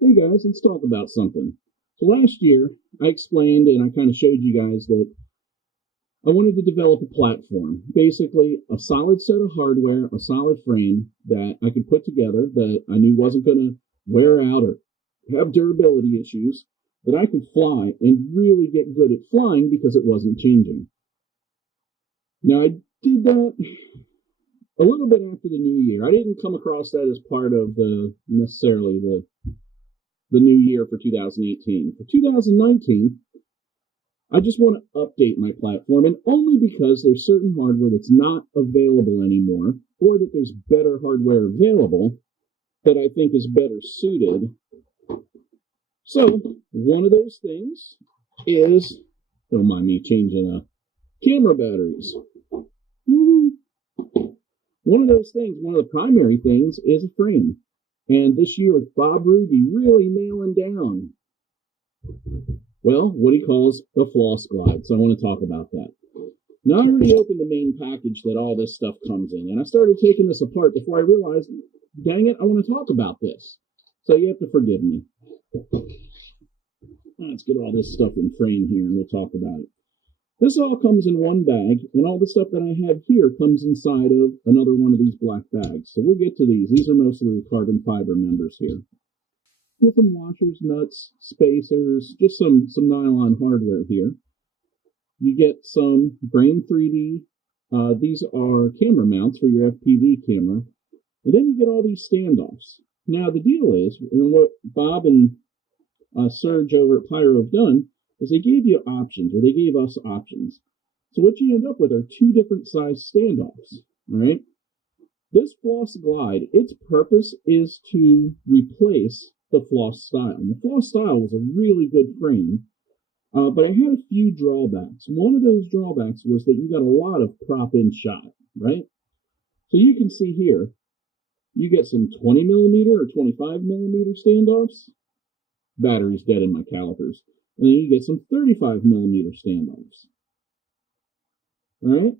Hey guys, let's talk about something. So last year, I explained and I kind of showed you guys that I wanted to develop a platform, basically a solid set of hardware, a solid frame that I could put together that I knew wasn't going to wear out or have durability issues, that I could fly and really get good at flying because it wasn't changing. Now, I did that a little bit after the new year. I didn't come across that as part of necessarily the new year for 2018. For 2019, I just want to update my platform, and only because there's certain hardware that's not available anymore, or that there's better hardware available that I think is better suited. So, one of those things is, don't mind me changing camera batteries. One of those things, one of the primary things, is a frame. And this year with Bob Ruby really nailing down, well, what he calls the Floss Glide. So I want to talk about that. Now, I already opened the main package that all this stuff comes in, and I started taking this apart before I realized, dang it, I want to talk about this. So you have to forgive me. Let's get all this stuff in frame here, and we'll talk about it. This all comes in one bag, and all the stuff that I have here comes inside of another one of these black bags. So we'll get to these. These are mostly the carbon fiber members here. Get some washers, nuts, spacers, just some nylon hardware here. You get some Brain 3D. These are camera mounts for your FPV camera. And then you get all these standoffs. Now, the deal is, and what Bob and Serge over at Pyro have done, is they gave you options, or they gave us options. So what you end up with are two different size standoffs, all right? This Floss Glide, its purpose is to replace the Floss Style. And the Floss Style was a really good frame, but it had a few drawbacks. One of those drawbacks was that you got a lot of prop-in shot, right? So you can see here, you get some 20 millimeter or 25 millimeter standoffs. Battery's dead in my calipers. And then you get some 35 millimeter standoffs. All right?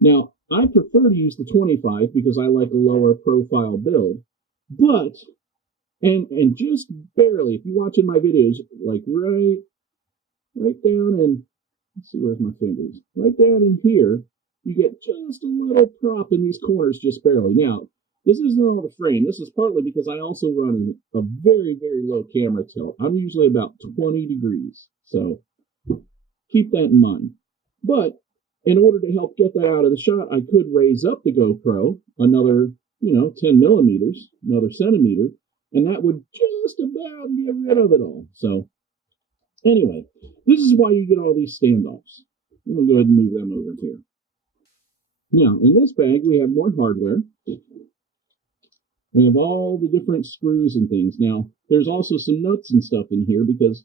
Now, I prefer to use the 25 because I like a lower profile build. But, and just barely, if you watch in my videos, like right down in, let's see, where's my fingers? Right down in here, you get just a little prop in these corners, just barely. Now, this isn't all the frame. This is partly because I also run a very, very low camera tilt. I'm usually about 20 degrees. So keep that in mind. But in order to help get that out of the shot, I could raise up the GoPro another, 10 millimeters, another centimeter, and that would just about get rid of it all. So anyway, this is why you get all these standoffs. I'm going to go ahead and move them over here. Now, in this bag, we have more hardware. We have all the different screws and things. Now, there's also some nuts and stuff in here because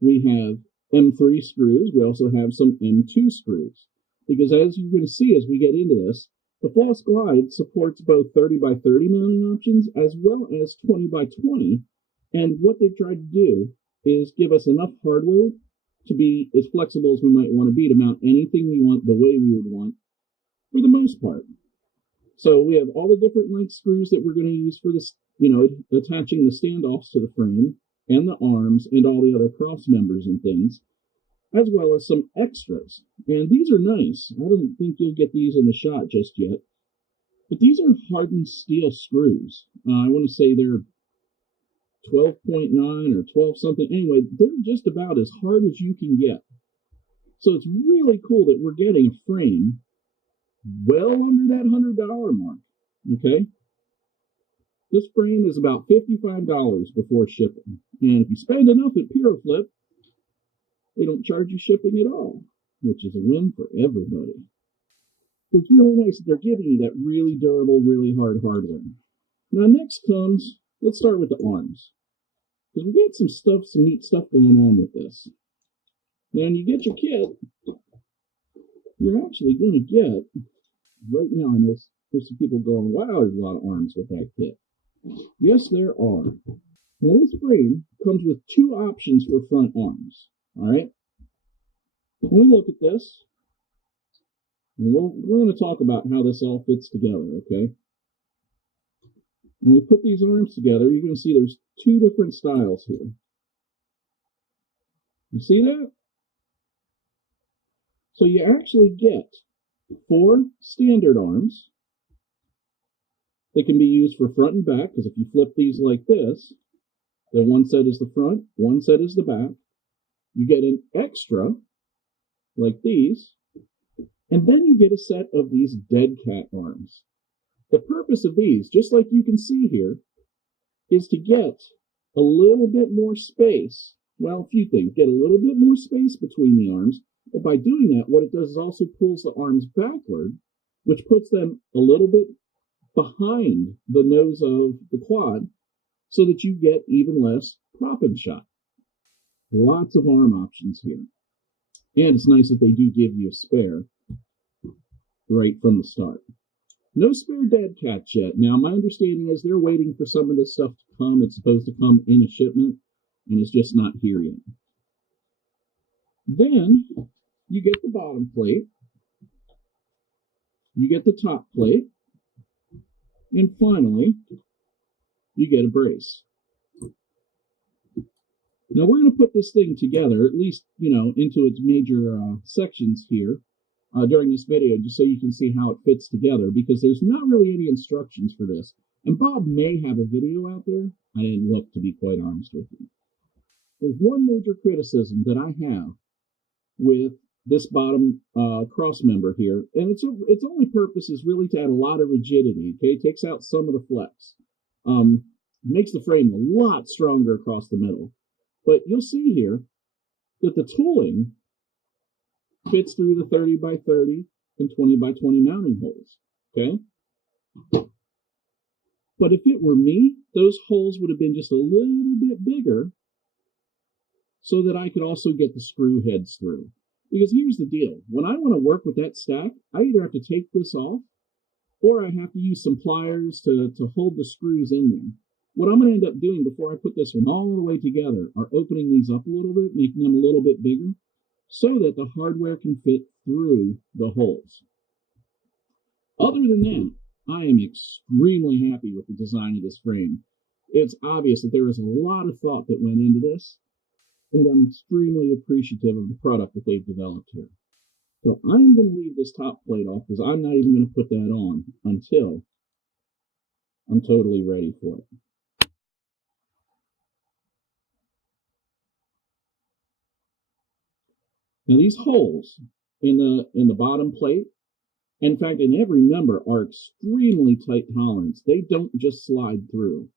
we have M3 screws. We also have some M2 screws. Because as you're going to see as we get into this, the Floss Glide supports both 30 by 30 mounting options as well as 20 by 20. And what they've tried to do is give us enough hardware to be as flexible as we might want to be to mount anything we want the way we would want for the most part. So we have all the different length screws that we're going to use for this, attaching the standoffs to the frame and the arms and all the other cross members and things, as well as some extras. And these are nice. I don't think you'll get these in the shot just yet. But these are hardened steel screws. I want to say they're 12.9 or 12 something. Anyway, they're just about as hard as you can get. So it's really cool that we're getting a frame well under that $100 mark, okay? This frame is about $55 before shipping. And if you spend enough at PureFlip, they don't charge you shipping at all, which is a win for everybody. So it's really nice that they're giving you that really durable, really hard hardware. Now next comes, let's start with the arms. Because we got some neat stuff going on with this. Now when you get your kit, you're actually going to get, right now I know there's some people going, wow, there's a lot of arms with that kit. Yes, there are. Now this frame comes with two options for front arms, all right? When we look at this, and we're going to talk about how this all fits together, okay? When we put these arms together, you're going to see there's two different styles here. You see that? So you actually get 4 standard arms that can be used for front and back, because if you flip these like this, then one set is the front, one set is the back. You get an extra, like these, and then you get a set of these deadcat arms. The purpose of these, just like you can see here, is to get a little bit more space. Well, a few things. Get a little bit more space between the arms, but by doing that, what it does is also pulls the arms backward, which puts them a little bit behind the nose of the quad, so that you get even less prop and shot. Lots of arm options here. And it's nice that they do give you a spare right from the start. No spare dead cats yet. Now, my understanding is they're waiting for some of this stuff to come. It's supposed to come in a shipment, and it's just not here yet. Then, you get the bottom plate. You get the top plate. And finally, you get a brace. Now, we're going to put this thing together, at least, into its major sections here during this video, just so you can see how it fits together, because there's not really any instructions for this. And Bob may have a video out there. I didn't look, to be quite honest with you. There's one major criticism that I have with this bottom cross member here, and its only purpose is really to add a lot of rigidity. Okay, it takes out some of the flex, makes the frame a lot stronger across the middle. But you'll see here that the tooling fits through the 30 by 30 and 20 by 20 mounting holes. Okay, but if it were me, those holes would have been just a little bit bigger, so that I could also get the screw heads through. Because here's the deal. When I want to work with that stack, I either have to take this off, or I have to use some pliers to hold the screws in there. What I'm going to end up doing before I put this one all the way together are opening these up a little bit, making them a little bit bigger, so that the hardware can fit through the holes. Other than that, I am extremely happy with the design of this frame. It's obvious that there is a lot of thought that went into this, and I'm extremely appreciative of the product that they've developed here. So I'm going to leave this top plate off, because I'm not even going to put that on until I'm totally ready for it. Now, these holes in the bottom plate, in fact, in every member, are extremely tight tolerance. They don't just slide through.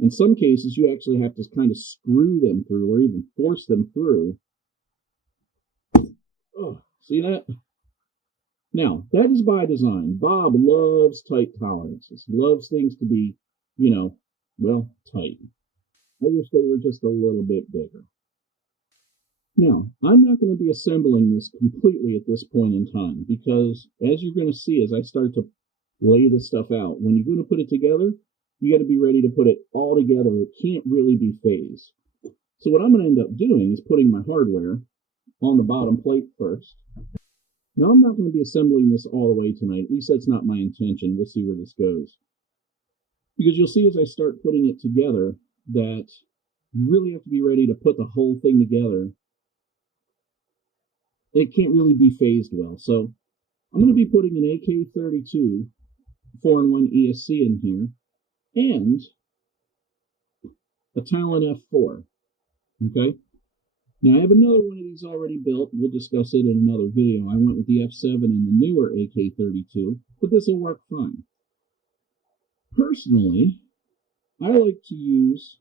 In some cases, you actually have to kind of screw them through, or even force them through. Oh, see that? Now, that is by design. Bob loves tight tolerances. He loves things to be, well, tight. I wish they were just a little bit bigger. Now, I'm not going to be assembling this completely at this point in time, because as you're going to see as I start to lay this stuff out, when you're going to put it together, you got to be ready to put it all together. It can't really be phased. So what I'm going to end up doing is putting my hardware on the bottom plate first. Now, I'm not going to be assembling this all the way tonight. At least that's not my intention. We'll see where this goes. Because you'll see as I start putting it together that you really have to be ready to put the whole thing together. It can't really be phased well. So I'm going to be putting an AK-32 4-in-1 ESC in here and a Talon F4. Okay? Now, I have another one of these already built. We'll discuss it in another video. I went with the F7 and the newer AK-32, but this will work fine. Personally, I like to use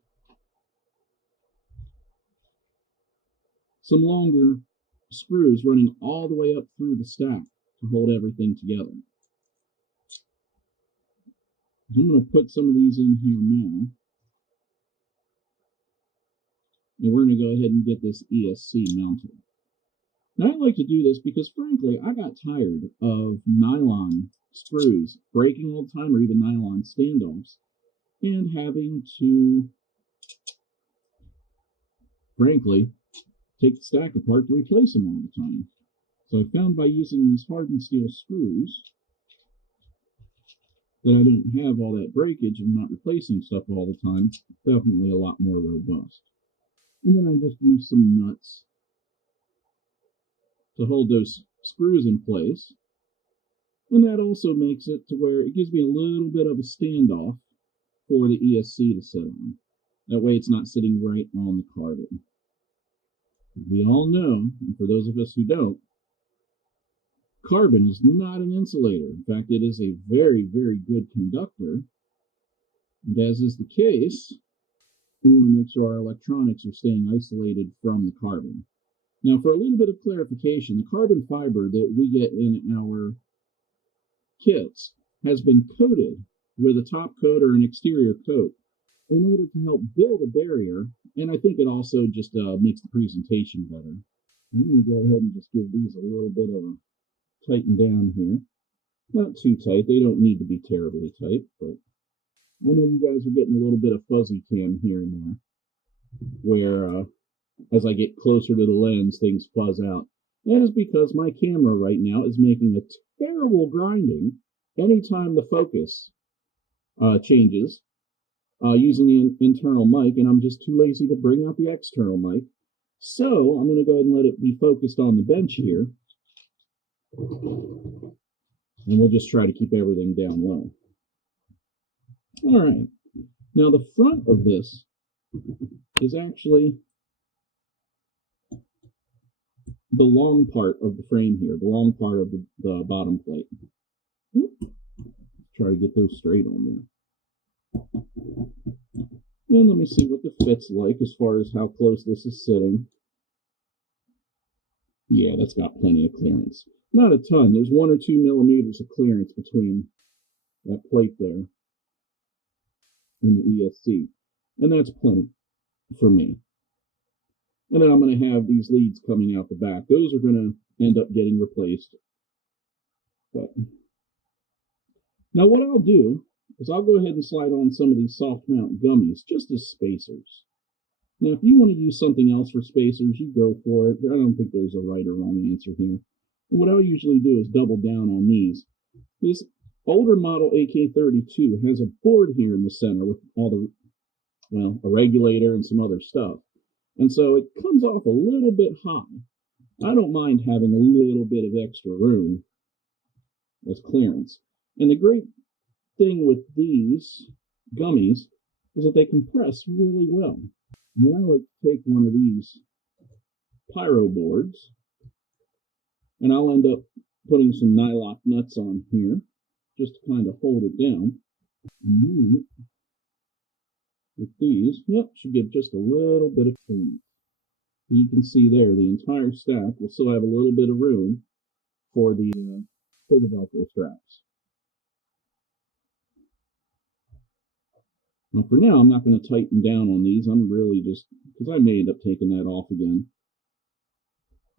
some longer screws running all the way up through the stack to hold everything together. I'm going to put some of these in here now. And we're going to go ahead and get this ESC mounted. Now, I like to do this because, frankly, I got tired of nylon screws breaking all the time, or even nylon standoffs, and having to, frankly, take the stack apart to replace them all the time. So I found by using these hardened steel screws that I don't have all that breakage and not replacing stuff all the time. Definitely a lot more robust. And then I just use some nuts to hold those screws in place. And that also makes it to where it gives me a little bit of a standoff for the ESC to sit on. That way it's not sitting right on the carbon. We all know, and for those of us who don't, carbon is not an insulator. In fact, it is a very, very good conductor. And as is the case, we want to make sure our electronics are staying isolated from the carbon. Now, for a little bit of clarification, the carbon fiber that we get in our kits has been coated with a top coat or an exterior coat in order to help build a barrier, and I think it also just makes the presentation better. I'm going to go ahead and just give these a little bit of a tighten down here. Not too tight. They don't need to be terribly tight, but I know you guys are getting a little bit of fuzzy cam here and there, where as I get closer to the lens, things fuzz out. That is because my camera right now is making a terrible grinding anytime the focus changes using the internal mic, and I'm just too lazy to bring out the external mic. So I'm going to go ahead and let it be focused on the bench here. And we'll just try to keep everything down low. All right. Now the front of this is actually the long part of the frame here, the long part of the bottom plate. Try to get those straight on there. And let me see what the fit's like as far as how close this is sitting. Yeah, that's got plenty of clearance. Not a ton. There's 1 or 2 millimeters of clearance between that plate there and the ESC. And that's plenty for me. And then I'm going to have these leads coming out the back. Those are going to end up getting replaced. But now what I'll do is I'll go ahead and slide on some of these soft mount gummies just as spacers. Now, if you want to use something else for spacers, you go for it. I don't think there's a right or wrong answer here. And what I'll usually do is double down on these. This older model AK-32 has a board here in the center with all the, well, a regulator and some other stuff. And so it comes off a little bit high. I don't mind having a little bit of extra room as clearance. And the great thing with these gummies is that they compress really well. And then I like to take one of these pyro boards, and I'll end up putting some nylock nuts on here just to kind of hold it down. And then with these, yep, should give just a little bit of clearance. You can see there, the entire stack will still have a little bit of room for the Velcro straps. Now for now, I'm not going to tighten down on these. I'm really just, because I may end up taking that off again.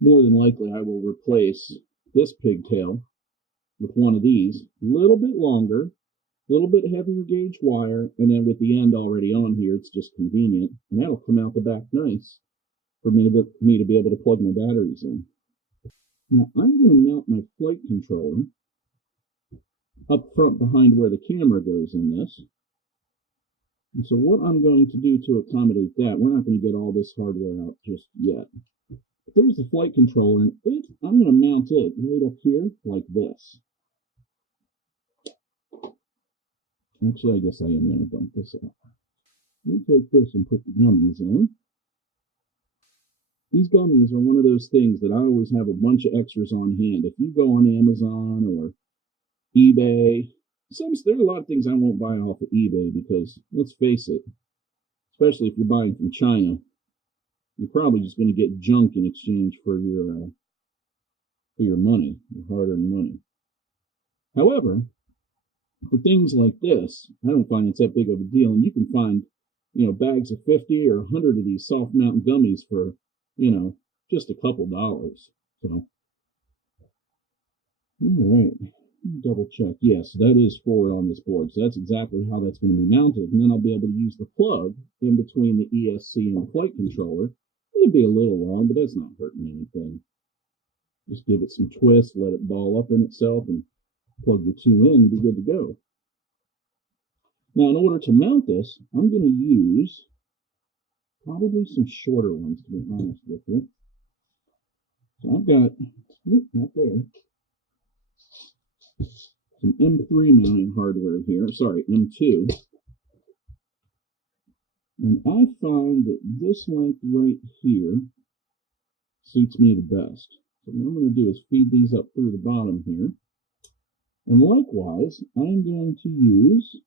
More than likely, I will replace this pigtail with one of these, a little bit longer, a little bit heavier gauge wire, and then with the end already on here, it's just convenient, and that'll come out the back nice for me to be able to plug my batteries in. Now, I'm going to mount my flight controller up front behind where the camera goes in this. And so what I'm going to do to accommodate that, we're not going to get all this hardware out just yet. But there's the flight controller, and I'm going to mount it right up here like this. Actually, I guess I am going to dump this out. Let me take this and put the gummies in. These gummies are one of those things that I always have a bunch of extras on hand. If you go on Amazon or eBay, there are a lot of things I won't buy off of eBay because, let's face it, especially if you're buying from China, you're probably just going to get junk in exchange for your money, your hard-earned money. However, for things like this, I don't find it's that big of a deal, and you can find, bags of 50 or 100 of these soft mountain gummies for, just a couple dollars. So, all right. Double check. Yes, that is forward on this board. So that's exactly how that's going to be mounted. And then I'll be able to use the plug in between the ESC and the flight controller. It'll be a little long, but that's not hurting anything. Just give it some twist, let it ball up in itself, and plug the two in and be good to go. Now, in order to mount this, I'm going to use probably some shorter ones, to be honest with you. So I've got, not there, some M3 mounting hardware here. Sorry, M2. And I find that this length right here suits me the best. So what I'm going to do is feed these up through the bottom here. And likewise, I'm going to use,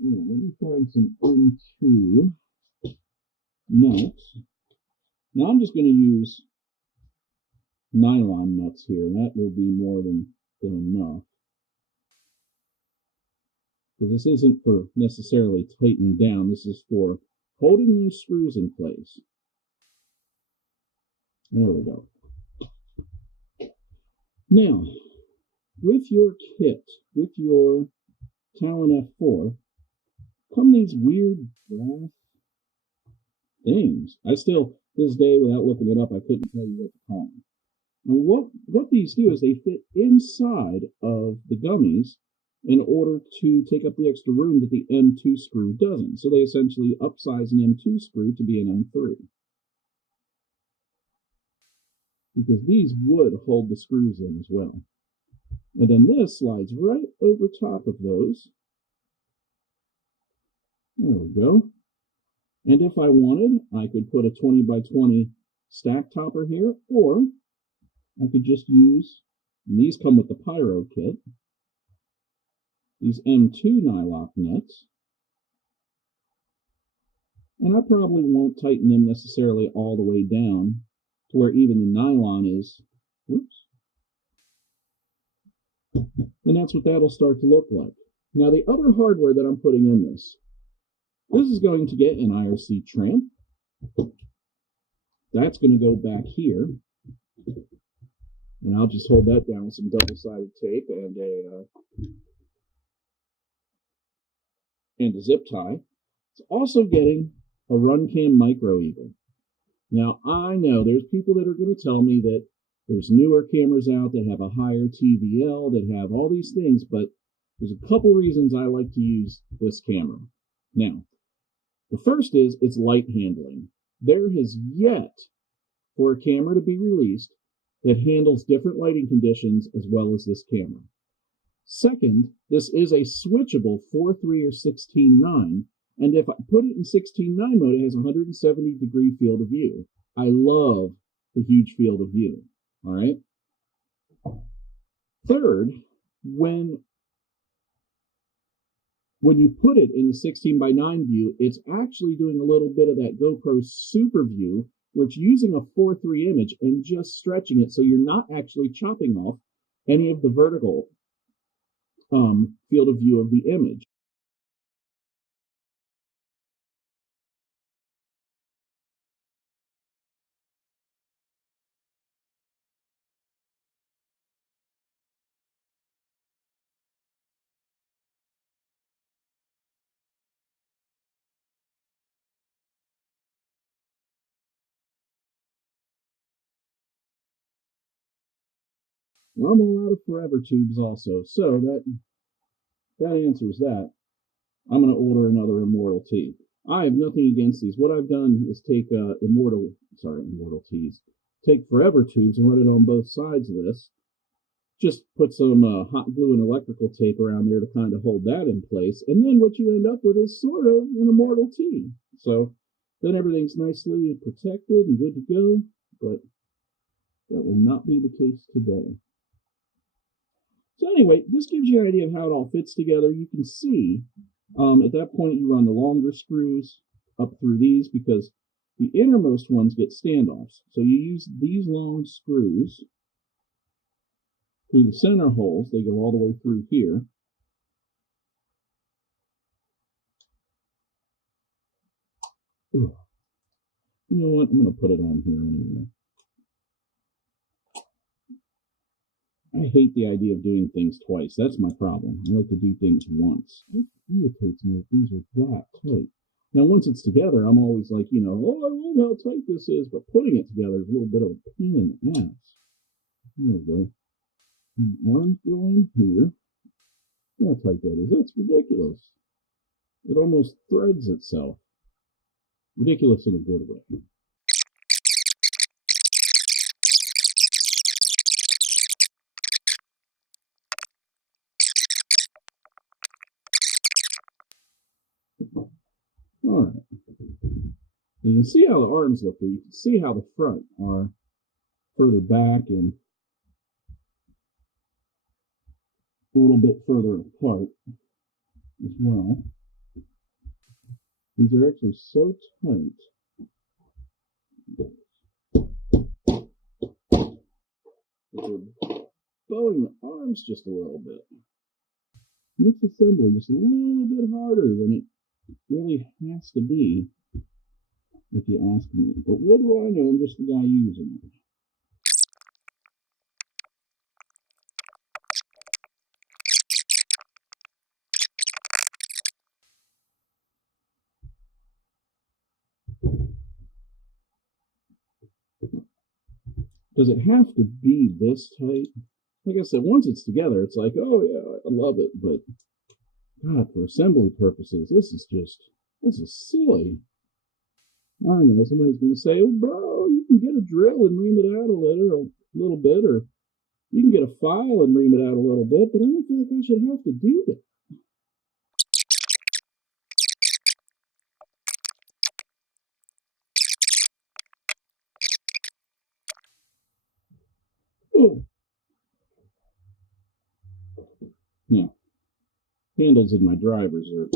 let me find some M2 nuts. Now I'm just going to use nylon nuts here, and that will be more than enough. Because this isn't for necessarily tightening down, this is for holding those screws in place. There we go. Now, with your kit, with your Talon F4, come these weird brass things. I still, this day, without looking it up, I couldn't tell you what to call them. Now, what these do is they fit inside of the gummies in order to take up the extra room that the M2 screw doesn't. So they essentially upsize an M2 screw to be an M3. Because these would hold the screws in as well. And then this slides right over top of those. There we go. And if I wanted, I could put a 20 by 20 stack topper here, or I could just use, and these come with the Pyro kit, these M2 nylock nuts. And I probably won't tighten them necessarily all the way down to where even the nylon is, whoops. And that's what that'll start to look like. Now the other hardware that I'm putting in this is going to get an IRC tramp. That's going to go back here. And I'll just hold that down with some double-sided tape and a zip tie. It's also getting a Runcam Micro Eagle. Now, I know there's people that are going to tell me that there's newer cameras out that have a higher TVL, that have all these things, but there's a couple reasons I like to use this camera. Now, the first is its light handling. There has yet for a camera to be released that handles different lighting conditions as well as this camera. Second, this is a switchable 4.3 or 16.9, and if I put it in 16.9 mode, it has a 170-degree field of view. I love the huge field of view. All right. Third, when you put it in the 16 by 9 view, it's actually doing a little bit of that GoPro super view, where it's using a 4.3 image and just stretching it so you're not actually chopping off any of the vertical field of view of the image. Well, I'm all out of forever tubes also, so that answers that. I'm going to order another Immortal T. I have nothing against these. What I've done is take Immortal T's, take forever tubes and run it on both sides of this. Just put some hot glue and electrical tape around there to kind of hold that in place. And then what you end up with is sort of an Immortal T. So then everything's nicely protected and good to go, but that will not be the case today. So anyway, this gives you an idea of how it all fits together. You can see at that point you run the longer screws up through these because the innermost ones get standoffs. So you use these long screws through the center holes. They go all the way through here. Ugh. You know what? I'm going to put it on here anyway. I hate the idea of doing things twice. That's my problem. I like to do things once. It irritates me if these are that tight. Now, once it's together, I'm always like, you know, oh, I love how tight this is, but putting it together is a little bit of a pain in the ass. There we go. Arms going here. Look how tight that is. That's ridiculous. It almost threads itself. Ridiculous in a good way. All right. You can see how the arms look there. You can see how the front are further back and a little bit further apart as well. These are actually so tight. They're bowing the arms just a little bit. Makes assembly just a little bit harder than it really has to be, if you ask me. But what do I know? I'm just the guy using it. Does it have to be this tight? Like I said, once it's together, it's like, oh yeah, I love it. But God, for assembly purposes, this is silly. I know somebody's going to say, oh, bro, you can get a drill and ream it out a little bit, or you can get a file and ream it out a little bit, but I don't feel like I should have to do that. Oh. Now, handles in my drivers are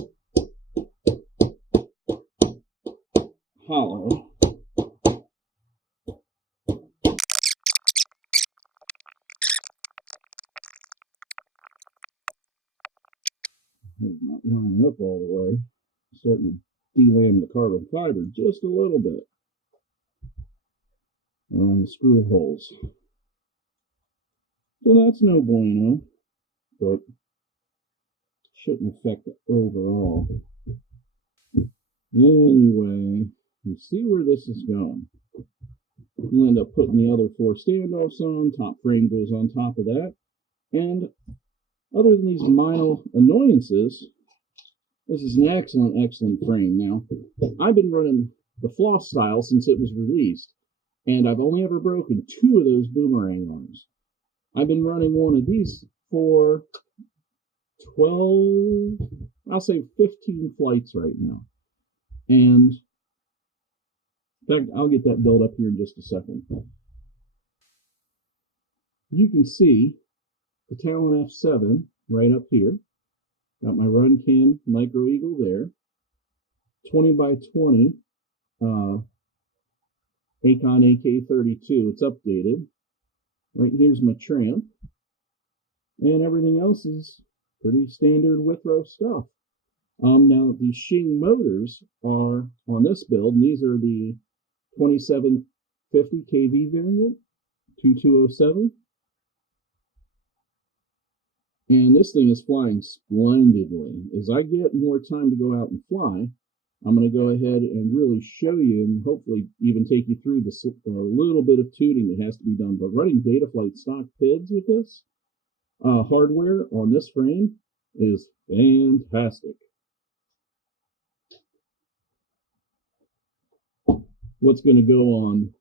hollow. It's not lining up all the way. I'm starting to delam the carbon fiber just a little bit around the screw holes. So that's no bueno, but shouldn't affect the overall. Anyway, you see where this is going. You end up putting the other 4 standoffs on, top frame goes on top of that, and other than these minor annoyances, this is an excellent frame. Now, I've been running the floss style since it was released, and I've only ever broken 2 of those boomerang arms. I've been running one of these for 12, I'll say 15 flights right now. And in fact, I'll get that built up here in just a second. You can see the Talon F7 right up here. Got my Runcam Micro Eagle there. 20 by 20 Acon AK-32. It's updated. Right here's my Tramp. And everything else is pretty standard Withrow stuff. Now, the Xing motors are on this build, and these are the 2750 kV variant, 2207. And this thing is flying splendidly. As I get more time to go out and fly, I'm going to go ahead and really show you, and hopefully even take you through this little bit of tuning that has to be done. But running Betaflight stock PIDs with this hardware on this frame is fantastic. What's going to go on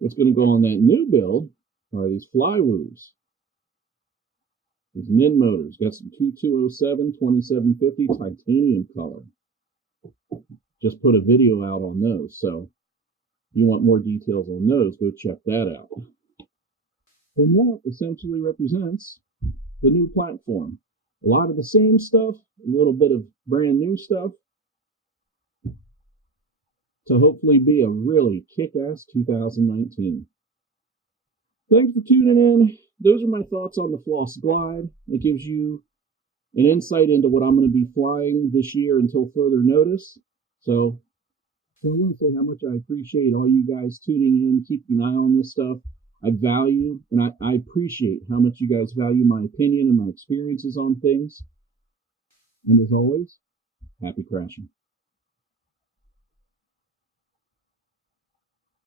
that new build are these Flywoos. These NIN motors. Got some 2207, 2750 titanium color. Just put a video out on those. So if you want more details on those, go check that out. Then that essentially represents the new platform. A lot of the same stuff, a little bit of brand new stuff, to hopefully be a really kick-ass 2019. Thanks for tuning in. Those are my thoughts on the Floss Glide. It gives you an insight into what I'm going to be flying this year until further notice. So I want to say how much I appreciate all you guys tuning in, keeping an eye on this stuff. I value and I appreciate how much you guys value my opinion and my experiences on things. And as always, happy crashing.